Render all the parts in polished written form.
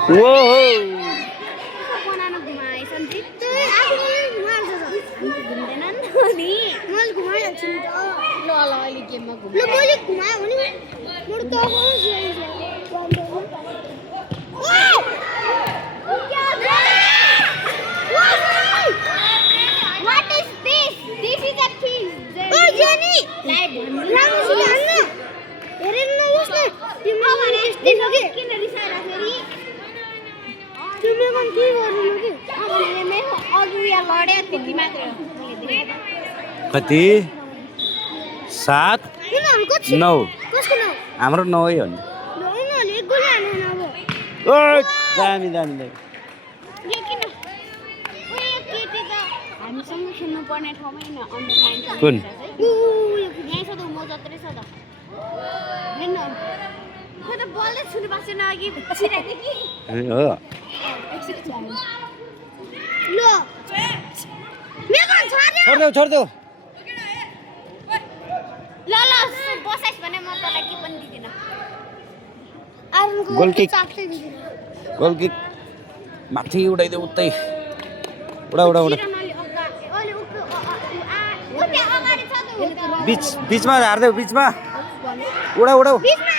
ओहो बनाना घुमाए सन्जित आफूले घुमाएको छ घुम्दैन नि मैले घुमाइहाल्छु नि त ल ल अहिले गेममा घुम ल मैले घुमायो भने मेरो त What is this? This is a fish. Oh, Jenny! राम्रोसित हाल्नु हेरेन नहोस् न तिम्रो भने यस्तै छ कि किन रिसाएर फेरि तिम्रो काम के गर्नु कि मैले मेरो अघि लडे त्यति मात्र कति 7 9 कसको नाउ हाम्रो 9 हो नि उनीहरूले एक गोली हानेन अब ओ दामी दामी दामी यो किन ओए केटी त हामीसँग खेल्नु पर्ने ठाउँमै न अन्डर 9 कुन यही छ त म जत्रै छ त हेर्न खै त बलले छुनु पाएको छैन अघि छिराइदिए कि हो ल मेगन छोड्देऊ ल ल बसाइस भने म तँलाई के पनि दिदिन गोल किक चाक्दै दिदिन गोल किक माथि उडाइदेऊ उतै उडा बीचमा हार्देऊ बीचमा उडाऊ बीचमा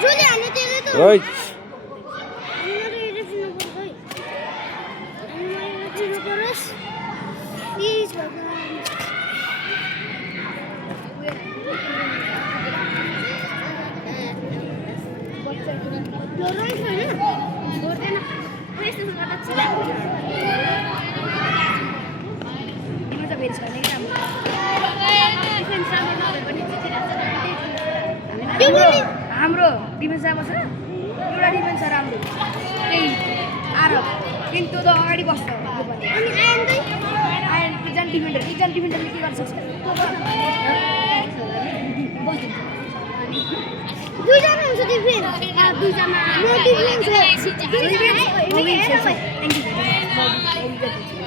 जुले हाल्नु त्यसले त ओइ हाम्रो डिफेन्स राम्रो छ एउटा डिफेन्स छ राम्रो त्यही आरब किन्तु त अगाडि बस्छ अनि आयन एकजना डिफेन्डरले के गर्न सक्छ दुईजना हुन्छ डिफेन्स दुईजना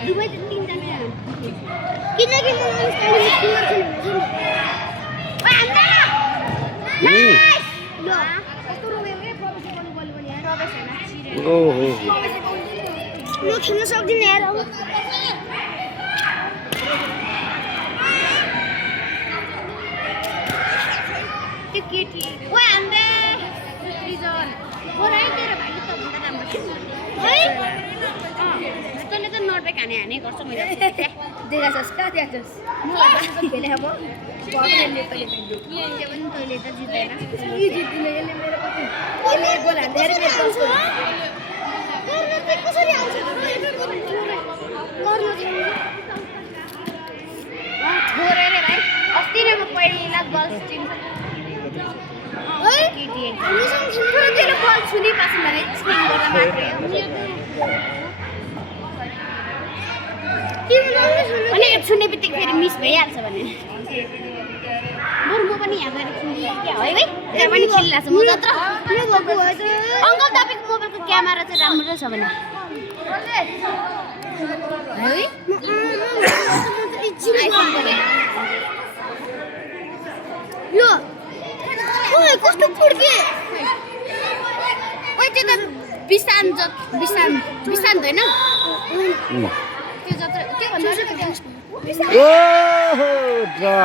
दुवै तिनजना किनकि म ओहो म खेल्न सक्दिनँ यार अब त्यो केटी ओ हाम्रे रिजन ओ राइट तेरो भाइले त भन्दा राम्रो छ है तँले त नर्बेक हाने गर्छ मैले देखाछस् कहाँ देखाछस् म खेले म खेल्ने त्यो पनि तैँले त जित्दैन यी जित्दिनँ यसले मेरो कति यसले गोल हान्दै मेरो पास गर्न चाहिँ कसरी आउँछ गर्न छोरे रे भाइ अस्ति नै म पहिला गर्ल्स टिम केटी हामीसँग खेल्नु तेरो बल छुनी पास भने स्पिन गर्दा मात्रै अनि छुने बित्तिकै फेरि मिस भइहाल्छ भने बरु म पनि यहाँ गएर खेल्छु क्या है त्यहाँ पनि खेलिरहेको छ म जत्र अङ्कल तपाईँको मोबाइलको क्यामेरा चाहिँ राम्रो छ भने कस्तो फुड्के ओइ त्यो त बिसान्त होइन त्यो जत्र त्यो भन्दा ओहो ड्रा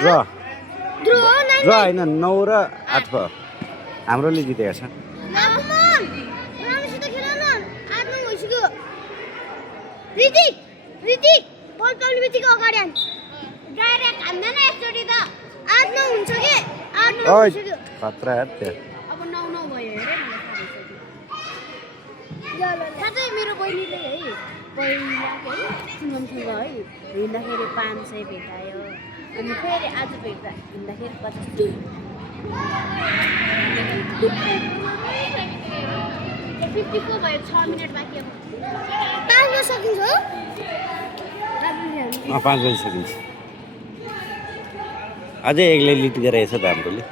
ड्रा होइन 9 र 8 भयो हाम्रोले जितेको छ ऋतिक बल पाउने बित्तिकै अगाडि हान्छ डाइरेक्ट हान्दैन एकचोटि त 8-9 हुन्छ के 8-9 हुन्छ खतरा यार त्यो अब 9-9 भयो हेरे साँच्चै मेरो बहिनीले है पहिला है सुनमसँग है हिँड्दाखेरि 500 भेटायो अनि फेरि आज हिँड्दाखेरि 50 54 भयो 6 मिनेट बाँकी अब 5 बजे सकिन्छ हो 5 बजी सकिन्छ अझै एक्लै लिड गरेको छ त हाम्रोले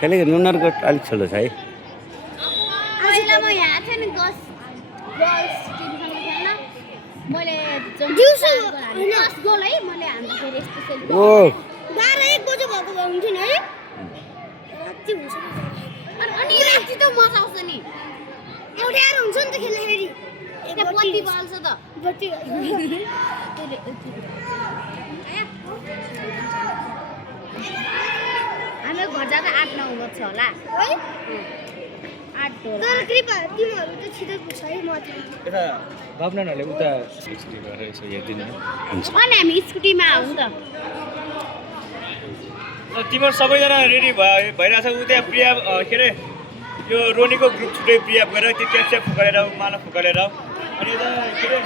खेलेको उनीहरूको अलिक ठुलो छ है थियो नि गर्ल्स टिमसँग खेल्न मैले दिउँसो हैन 10 गोल है मैले हान्दाखेरि स्पेशल ओ 12-1 बजे भएको भए हुन्थ्यो नि है राति हुन्छ अनि राति त मजा आउँछ नि एउटा यार हुन्छ नि त खेल्दाखेरि त्यो बत्ती बाल्छ त बत्ती हामी घर जाँदा 8-9 बज्छ होला है 8 तर कृपा तिमीहरू त छिटो पुग्छ है म यता गभर्नरहरूले उता 60 गरेर यसो हेरिदिनु अनि हामी स्कुटीमा आउँ त तिमीहरू सबैजना रेडी भइरहेछ उता प्रिया के अरे यो रोनीको ग्रुप छुट्टै प्रिया गरेर त्यो क्याप्चा फुकालेर माला फुकालेर अनि यता के अरे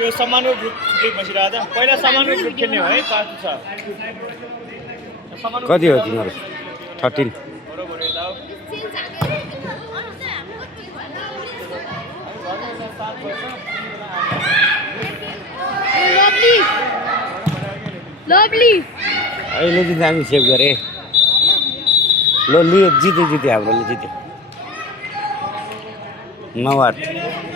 यो सम्मानको ग्रुप छुट्टै बसिरहेको छ पहिला सम्मानको ग्रुप खेल्ने हो है तातो छ कति हो तिम्रो 13 बरोबर यता लभली अहिले चाहिँ हामी सेभ गरे ल लु जित्यो हाम्रो जित्यो 9-8